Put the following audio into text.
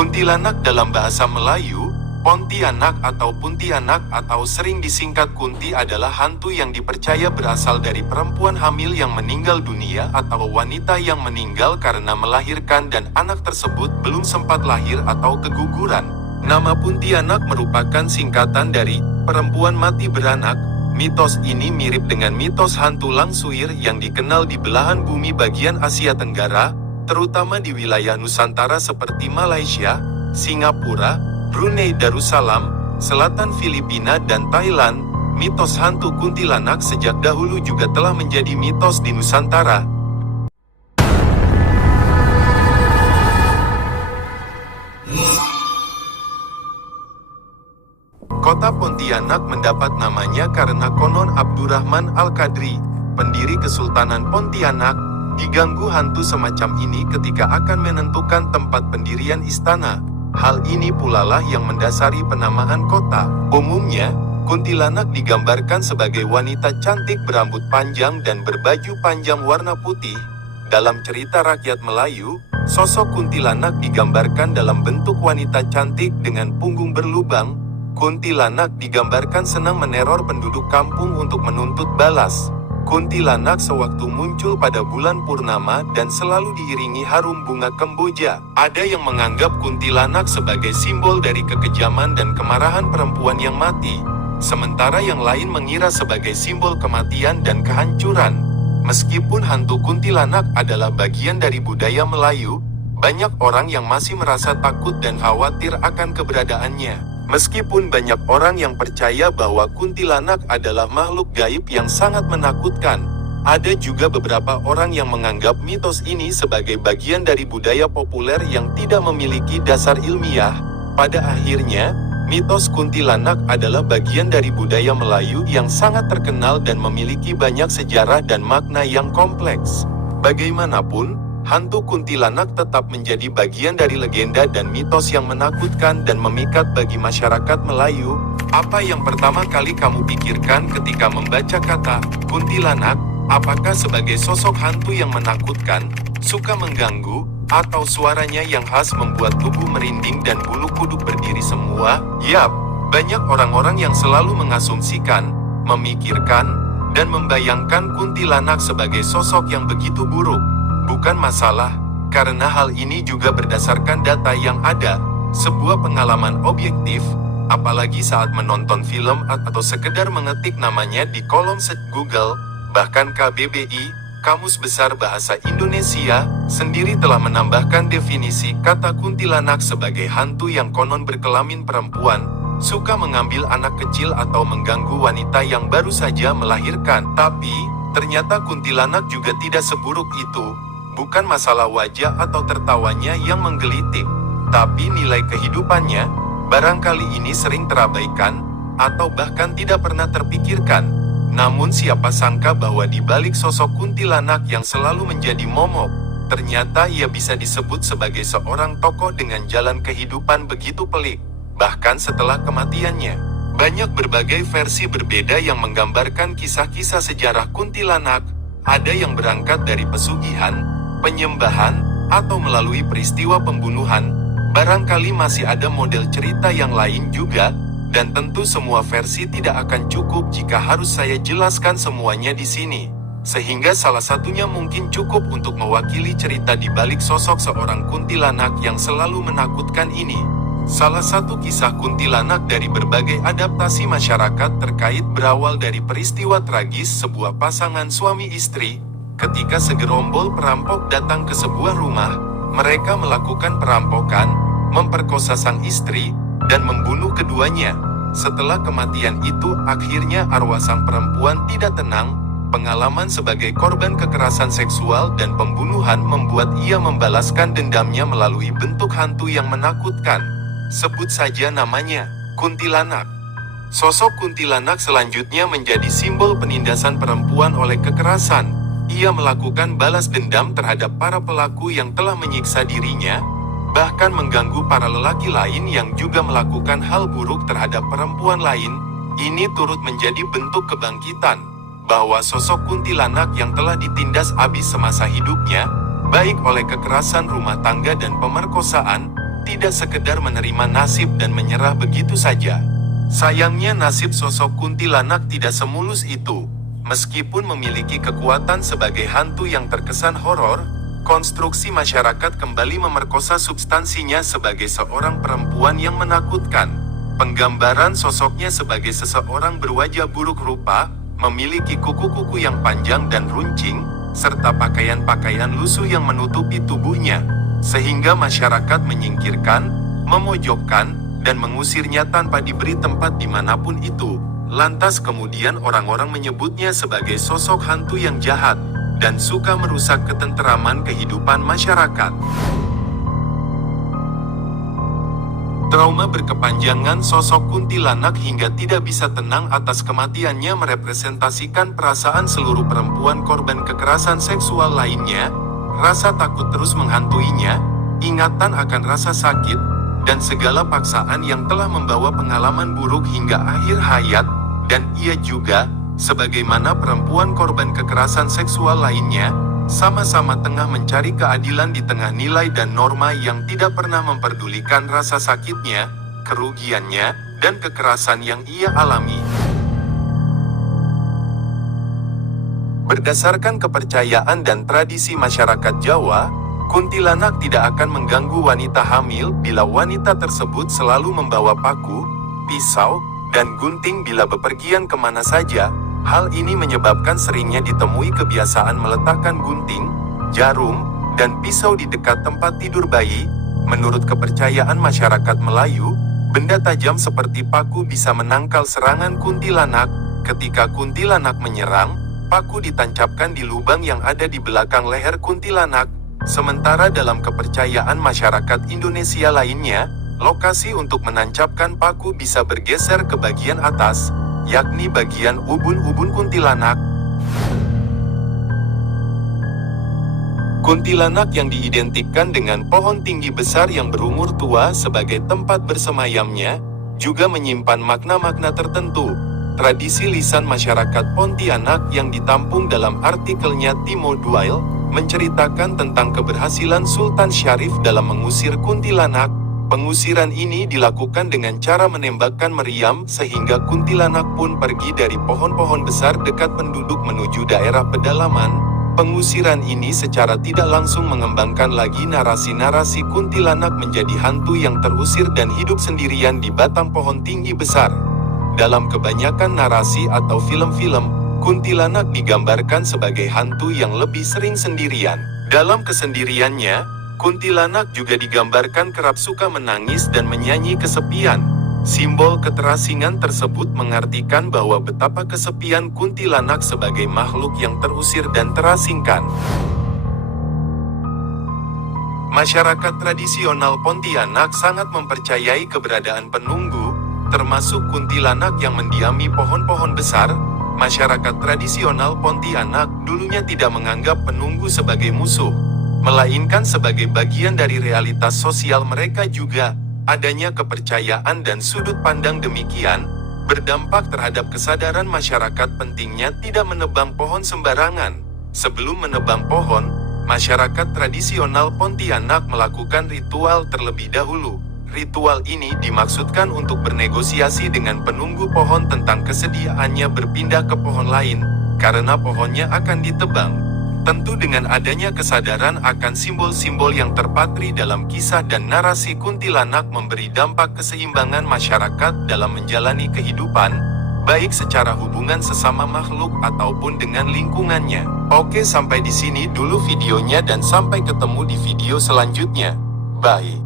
Kuntilanak dalam bahasa Melayu, Pontianak atau Puntianak atau sering disingkat Kunti adalah hantu yang dipercaya berasal dari perempuan hamil yang meninggal dunia atau wanita yang meninggal karena melahirkan dan anak tersebut belum sempat lahir atau keguguran. Nama Puntianak merupakan singkatan dari perempuan mati beranak. Mitos ini mirip dengan mitos hantu Langsuir yang dikenal di belahan bumi bagian Asia Tenggara, terutama di wilayah Nusantara seperti Malaysia, Singapura, Brunei Darussalam, selatan Filipina dan Thailand. Mitos hantu kuntilanak sejak dahulu juga telah menjadi mitos di Nusantara. Kota Pontianak mendapat namanya karena konon Abdurrahman Al-Qadri, pendiri Kesultanan Pontianak, diganggu hantu semacam ini ketika akan menentukan tempat pendirian istana. Hal ini pula lah yang mendasari penamaan kota. Umumnya, kuntilanak digambarkan sebagai wanita cantik berambut panjang dan berbaju panjang warna putih. Dalam cerita rakyat Melayu, sosok kuntilanak digambarkan dalam bentuk wanita cantik dengan punggung berlubang. Kuntilanak digambarkan senang meneror penduduk kampung untuk menuntut balas. Kuntilanak sewaktu muncul pada bulan purnama dan selalu diiringi harum bunga kemboja. Ada yang menganggap kuntilanak sebagai simbol dari kekejaman dan kemarahan perempuan yang mati, sementara yang lain mengira sebagai simbol kematian dan kehancuran. Meskipun hantu kuntilanak adalah bagian dari budaya Melayu, banyak orang yang masih merasa takut dan khawatir akan keberadaannya. Meskipun banyak orang yang percaya bahwa kuntilanak adalah makhluk gaib yang sangat menakutkan, ada juga beberapa orang yang menganggap mitos ini sebagai bagian dari budaya populer yang tidak memiliki dasar ilmiah. Pada akhirnya, mitos kuntilanak adalah bagian dari budaya Melayu yang sangat terkenal dan memiliki banyak sejarah dan makna yang kompleks. Bagaimanapun, hantu kuntilanak tetap menjadi bagian dari legenda dan mitos yang menakutkan dan memikat bagi masyarakat Melayu. Apa yang pertama kali kamu pikirkan ketika membaca kata kuntilanak? Apakah sebagai sosok hantu yang menakutkan, suka mengganggu, atau suaranya yang khas membuat tubuh merinding dan bulu kuduk berdiri semua? Yap, banyak orang-orang yang selalu mengasumsikan, memikirkan, dan membayangkan kuntilanak sebagai sosok yang begitu buruk. Bukan masalah, karena hal ini juga berdasarkan data yang ada, sebuah pengalaman objektif, apalagi saat menonton film atau sekedar mengetik namanya di kolom search Google. Bahkan KBBI, Kamus Besar Bahasa Indonesia, sendiri telah menambahkan definisi kata kuntilanak sebagai hantu yang konon berkelamin perempuan, suka mengambil anak kecil atau mengganggu wanita yang baru saja melahirkan. Tapi, ternyata kuntilanak juga tidak seburuk itu. Bukan masalah wajah atau tertawanya yang menggelitik, tapi nilai kehidupannya, barangkali ini sering terabaikan, atau bahkan tidak pernah terpikirkan. Namun siapa sangka bahwa di balik sosok kuntilanak yang selalu menjadi momok, ternyata ia bisa disebut sebagai seorang tokoh dengan jalan kehidupan begitu pelik. Bahkan setelah kematiannya, banyak berbagai versi berbeda yang menggambarkan kisah-kisah sejarah kuntilanak. Ada yang berangkat dari pesugihan, penyembahan, atau melalui peristiwa pembunuhan. Barangkali masih ada model cerita yang lain juga, dan tentu semua versi tidak akan cukup jika harus saya jelaskan semuanya di sini. Sehingga salah satunya mungkin cukup untuk mewakili cerita di balik sosok seorang kuntilanak yang selalu menakutkan ini. Salah satu kisah kuntilanak dari berbagai adaptasi masyarakat terkait berawal dari peristiwa tragis sebuah pasangan suami istri. Ketika segerombol perampok datang ke sebuah rumah, mereka melakukan perampokan, memperkosa sang istri, dan membunuh keduanya. Setelah kematian itu, akhirnya arwah sang perempuan tidak tenang. Pengalaman sebagai korban kekerasan seksual dan pembunuhan membuat ia membalaskan dendamnya melalui bentuk hantu yang menakutkan. Sebut saja namanya, kuntilanak. Sosok kuntilanak selanjutnya menjadi simbol penindasan perempuan oleh kekerasan. Ia melakukan balas dendam terhadap para pelaku yang telah menyiksa dirinya, bahkan mengganggu para lelaki lain yang juga melakukan hal buruk terhadap perempuan lain. Ini turut menjadi bentuk kebangkitan, bahwa sosok kuntilanak yang telah ditindas habis semasa hidupnya, baik oleh kekerasan rumah tangga dan pemerkosaan, tidak sekedar menerima nasib dan menyerah begitu saja. Sayangnya nasib sosok kuntilanak tidak semulus itu. Meskipun memiliki kekuatan sebagai hantu yang terkesan horor, konstruksi masyarakat kembali memerkosa substansinya sebagai seorang perempuan yang menakutkan. Penggambaran sosoknya sebagai seseorang berwajah buruk rupa, memiliki kuku-kuku yang panjang dan runcing, serta pakaian-pakaian lusuh yang menutupi tubuhnya, sehingga masyarakat menyingkirkan, memojokkan, dan mengusirnya tanpa diberi tempat dimanapun itu. Lantas kemudian orang-orang menyebutnya sebagai sosok hantu yang jahat, dan suka merusak ketenteraman kehidupan masyarakat. Trauma berkepanjangan sosok kuntilanak hingga tidak bisa tenang atas kematiannya merepresentasikan perasaan seluruh perempuan korban kekerasan seksual lainnya, rasa takut terus menghantuinya, ingatan akan rasa sakit, dan segala paksaan yang telah membawa pengalaman buruk hingga akhir hayat, dan ia juga, sebagaimana perempuan korban kekerasan seksual lainnya, sama-sama tengah mencari keadilan di tengah nilai dan norma yang tidak pernah memperdulikan rasa sakitnya, kerugiannya, dan kekerasan yang ia alami. Berdasarkan kepercayaan dan tradisi masyarakat Jawa, kuntilanak tidak akan mengganggu wanita hamil bila wanita tersebut selalu membawa paku, pisau, dan gunting bila bepergian kemana saja. Hal ini menyebabkan seringnya ditemui kebiasaan meletakkan gunting, jarum, dan pisau di dekat tempat tidur bayi. Menurut kepercayaan masyarakat Melayu, benda tajam seperti paku bisa menangkal serangan kuntilanak. Ketika kuntilanak menyerang, paku ditancapkan di lubang yang ada di belakang leher kuntilanak. Sementara dalam kepercayaan masyarakat Indonesia lainnya, lokasi untuk menancapkan paku bisa bergeser ke bagian atas, yakni bagian ubun-ubun kuntilanak. Kuntilanak yang diidentikan dengan pohon tinggi besar yang berumur tua sebagai tempat bersemayamnya, juga menyimpan makna-makna tertentu. Tradisi lisan masyarakat Pontianak yang ditampung dalam artikelnya Timo Duail, menceritakan tentang keberhasilan Sultan Syarif dalam mengusir kuntilanak. Pengusiran ini dilakukan dengan cara menembakkan meriam sehingga kuntilanak pun pergi dari pohon-pohon besar dekat penduduk menuju daerah pedalaman. Pengusiran ini secara tidak langsung mengembangkan lagi narasi-narasi kuntilanak menjadi hantu yang terusir dan hidup sendirian di batang pohon tinggi besar. Dalam kebanyakan narasi atau film-film, kuntilanak digambarkan sebagai hantu yang lebih sering sendirian. Dalam kesendiriannya, kuntilanak juga digambarkan kerap suka menangis dan menyanyi kesepian. Simbol keterasingan tersebut mengartikan bahwa betapa kesepian kuntilanak sebagai makhluk yang terusir dan terasingkan. Masyarakat tradisional Pontianak sangat mempercayai keberadaan penunggu, termasuk kuntilanak yang mendiami pohon-pohon besar. Masyarakat tradisional Pontianak dulunya tidak menganggap penunggu sebagai musuh, melainkan sebagai bagian dari realitas sosial mereka juga. Adanya kepercayaan dan sudut pandang demikian, berdampak terhadap kesadaran masyarakat pentingnya tidak menebang pohon sembarangan. Sebelum menebang pohon, masyarakat tradisional Pontianak melakukan ritual terlebih dahulu. Ritual ini dimaksudkan untuk bernegosiasi dengan penunggu pohon tentang kesediaannya berpindah ke pohon lain, karena pohonnya akan ditebang. Tentu dengan adanya kesadaran akan simbol-simbol yang terpatri dalam kisah dan narasi kuntilanak memberi dampak keseimbangan masyarakat dalam menjalani kehidupan, baik secara hubungan sesama makhluk ataupun dengan lingkungannya. Oke, sampai di sini dulu videonya dan sampai ketemu di video selanjutnya. Bye.